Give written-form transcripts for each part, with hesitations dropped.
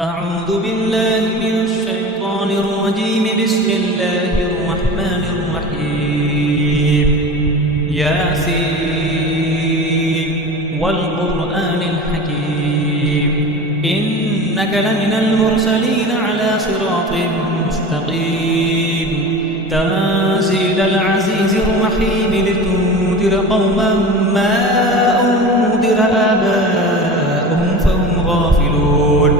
أعوذ بالله من الشيطان الرجيم. بسم الله الرحمن الرحيم. ياسين والقرآن الحكيم إنك لمن المرسلين على صراط مستقيم تنزيل العزيز الرحيم لتنذر قوما ما أنذر آباؤهم فهم غافلون.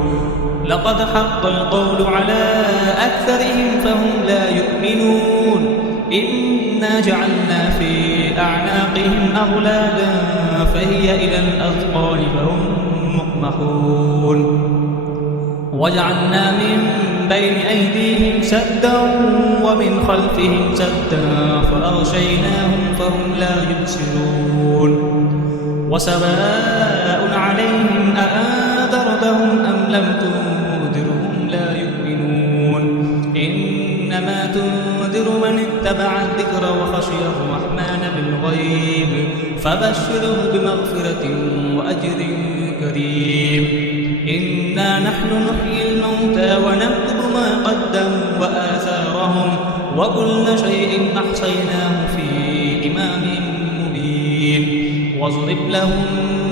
لقد حق القول على أكثرهم فهم لا يؤمنون. إنا جعلنا في أعناقهم أغلالا فهي إلى الأذقان فهم مقمحون. وجعلنا من بين أيديهم سدا ومن خلفهم سدا فأغشيناهم فهم لا يبصرون. وسواء عليهم أأنذرتهم أم لم تنذرهم لا يؤمنون. إنما تنذر من اتبع الذكر وخشي الرحمن بالغيب فبشره بمغفرة وأجر كريم. إنا نحن نحيي الموتى ونكتب ما قدموا وآثارهم وكل شيء أحصيناه في إمام مبين. واضرب لهم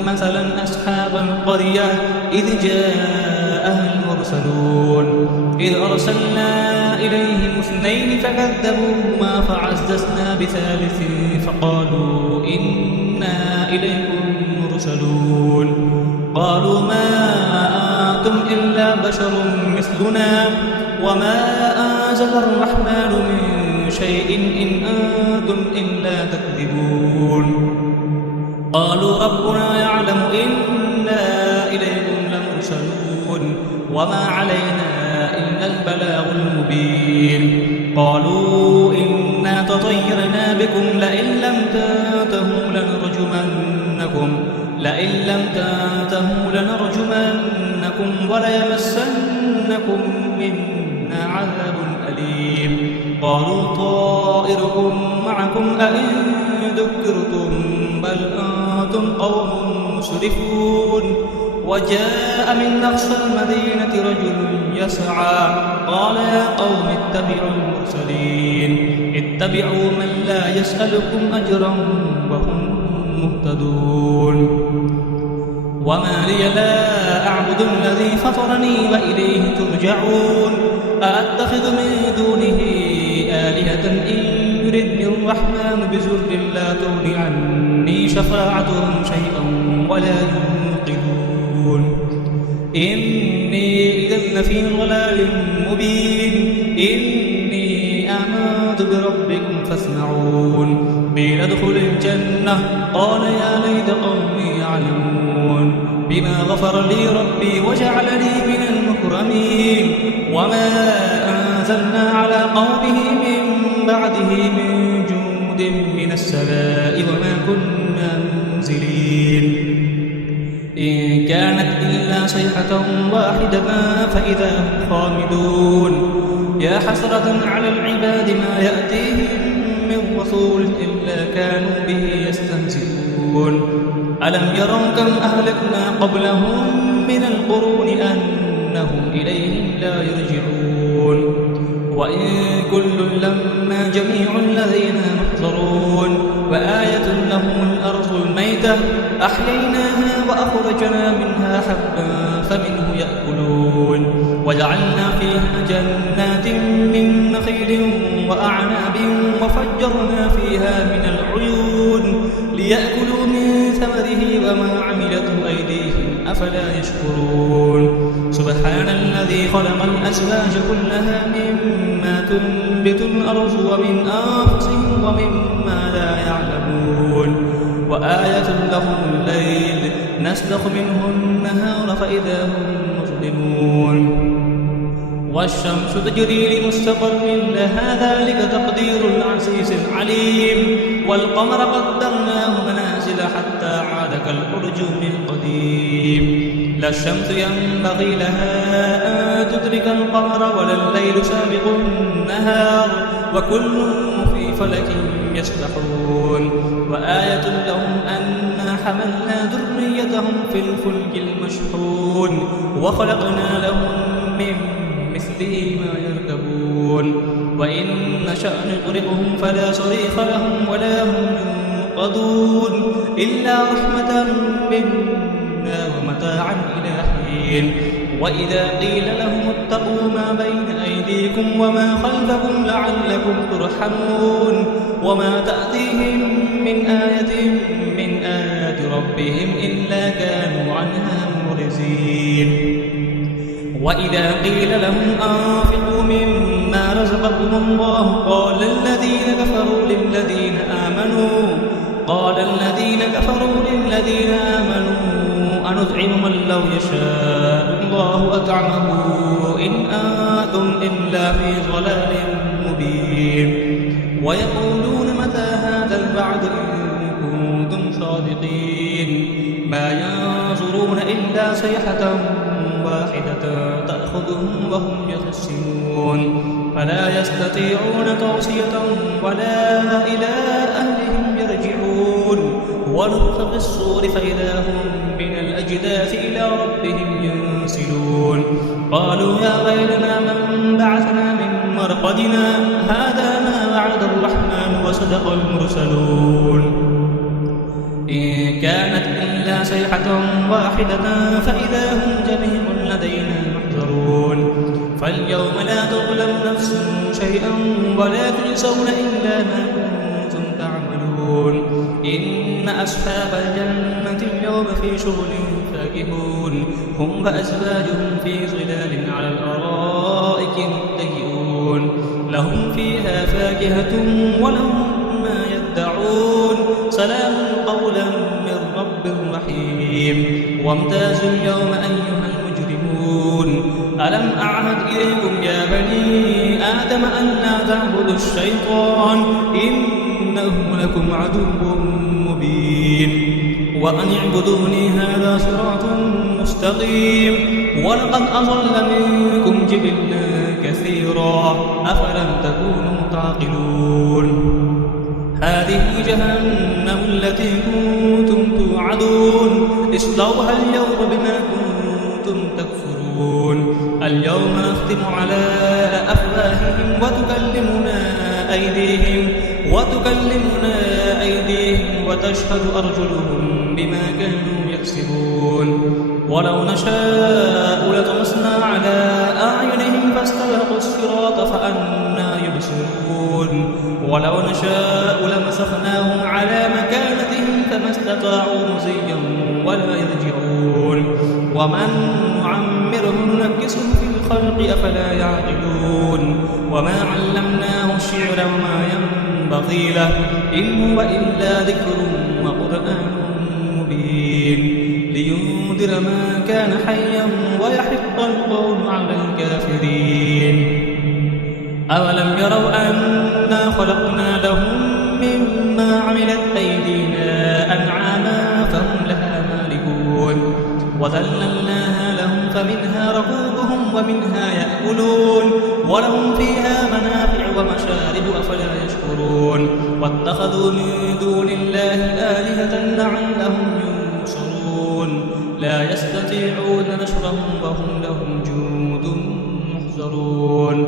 مثلا أصحاب القرية إذ جاءها المرسلون إذ أرسلنا إليهم اثنين فكذبوهما فعززنا بثالث فقالوا إنا إليكم مرسلون. قالوا ما أنتم إلا بشر مثلنا وما أنزل الرحمن من شيء إن أنتم إلا تكذبون. قالوا ربنا يعلم إنا إليكم لمرسلون وما علينا إلا البلاغ المبين. قالوا إنا تطيرنا بكم لئن لم تنتهوا لنرجمنكم وليمسنكم منا عذاب أليم. قالوا طائركم معكم أئن ذكرتم بل أنتم قوم مسرفون. وجاء من أقصى المدينة رجل يسعى قال يا قوم اتبعوا المرسلين اتبعوا من لا يسألكم أجرا وهم مهتدون. وما لي لا أعبد الذي فطرني وإليه ترجعون. أأتخذ من دونه آلهة إن يردني الرحمن بضر لا تغن عني شفاعتهم شيئا ولا ينقذون. إني إذا لفي ضلال مبين. إني آمنت بربكم فاسمعون. قيل ادخل الجنة قال يا ليت قومي يعلمون بما غفر لي ربي وجعلني من المكرمين. وما أنزلنا على قومه من بعده من جند من السماء وما كنا منزلين. إن كانت إلا صيحة واحدة فإذا هم خامدون. يا حسرة على العباد ما يأتيهم من رسول إلا كانوا به يستهزئون. ألم يروا كم أهلكنا قبلهم من القرون أنهم إليهم لا يرجعون. وإن كل لما جميع الذين محضرون. وآية لهم الأرض الميتة أحييناها وأخرجنا منها حبا فمنه يأكلون. وجعلنا فيها جنات من نخيل وأعناب وفجرنا فيها من العيون ليأكلوا من ثمره وما عملته أيديهم أفلا يشكرون. سبحان الذي خلق الأزواج كلها مما تنبت الأرض ومن أنفسهم ومما لا يعلمون. وآية لهم الليل نسلخ منه النهار فإذا هم مظلمون. والشمس تجري لمستقر لها ذلك تقدير العزيز العليم. والقمر قدرناه منازل حتى عاد كالأرجون القديم. لا الشمس ينبغي لها أن تدرك القمر ولا الليل سابق النهار وكل في فلك يسبحون. وآية لهم أنا حملنا ذريتهم في الفلك المشحون وخلقنا لهم وإن نشأ نغرقهم فلا صريخ لهم ولا هم ينقذون إلا رحمة منا ومتاعا إلى حين وإذا قيل لهم اتقوا ما بين أيديكم وما خلفكم لعلكم ترحمون وما تأتيهم من آية من آيات ربهم إلا كانوا عنها معرضين وإذا قيل لهم أنفقوا مما رزقكم الله قال الذين كفروا للذين آمنوا أنطعم من لو يشاء الله أطعمه إن أنتم إلا في ضلال مبين ويقولون متى هذا الوعد إن كنتم صادقين ما ينظرون إلا صيحة واحدة تأخذهم وهم يخسرون فلا يستطيعون توصية ولا إلى أهلهم يرجعون ونفخ في الصور فإذا هم من الأجداث إلى ربهم ينسلون قالوا يا ويلنا من بعثنا من مرقدنا هذا ما وعد الرحمن وصدق المرسلون إن كانت إلا صيحة واحدة فإذا هم جميع لدينا محضرون فاليوم لا تظلم نفس شيئا ولا تجزون إلا ما كنتم تعملون إن أصحاب الجنة اليوم في شغل فاكهون هم وأزواجهم في ظلال على الأرائك متكئون لهم فيها فاكهة ولهم ما يدعون سلام قولا من رب رحيم وامتازوا اليوم أيها المجرمون ألم أعهد إليكم يا بني آدم أن لا تعبدوا الشيطان إنه لكم عدو مبين وأن اعبدوني هذا صراط مستقيم ولقد أضل منكم جبلا كثيرا أفلم تكونوا تعقلون هذه جهنم التي كنتم توعدون اصلوها اليوم بما كنتم تكفرون اليوم نختم على أفواههم وتكلمنا أيديهم وتشهد أرجلهم بما كانوا يكسبون ولو نشاء لطمسنا على أعينهم فاستبقوا الصراط فأنى يبصرون ولو نشاء لمسخناهم على مكانتهم فما استطاعوا مضيا ولا يرجعون ومن نعمره ننكسه في الخلق أفلا يعقلون وما علمناه الشعر وما ينبغي له إن هو إلا ذكر وقرآن مبين لينذر من كان حيا ويحق القول على الكافرين أولم يروا أنا خلقنا لهم مما عملت أيدينا أنعاما فهم لها مالكون وذللناها لهم فمنها ركوبهم ومنها يأكلون ولهم فيها منافع ومشارب أفلا يشكرون واتخذوا من دون الله آلهة لعلهم ينصرون لا يستطيعون نصرهم وهم لهم جند محضرون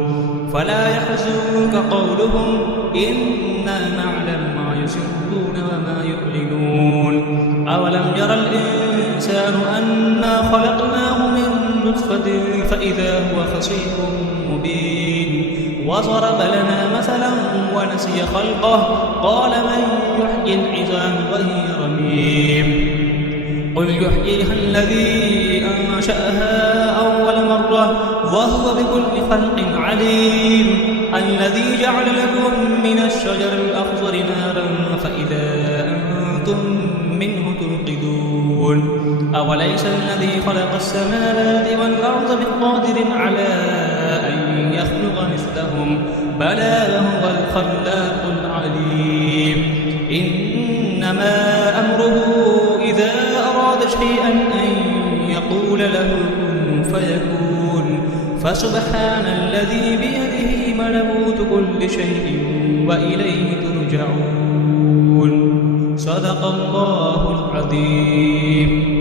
فلا يحزنك قولهم إنا نعلم ما يسرون وما يعلنون أولم يرى الإنسان أنا خلقناه من نطفة فإذا هو خصيم مبين وضرب لنا مثلا ونسي خلقه قال من يحيي العظام وهي رميم قل يحييها الذي أنشأها أول مرة وهو بكل خلق عليم الذي جعل لكم من الشجر الأخضر نارا فإذا أنتم منه توقدون أوليس الذي خلق السماوات والأرض بقادر على أن يخلق مثلهم بلى وهو الخلاق العليم إنما أمره إذا أراد شيئا أن يقول له كن فيكون فسبحان الذي بيده ملكوت كل شيء وإليه ترجعون صدق الله العظيم.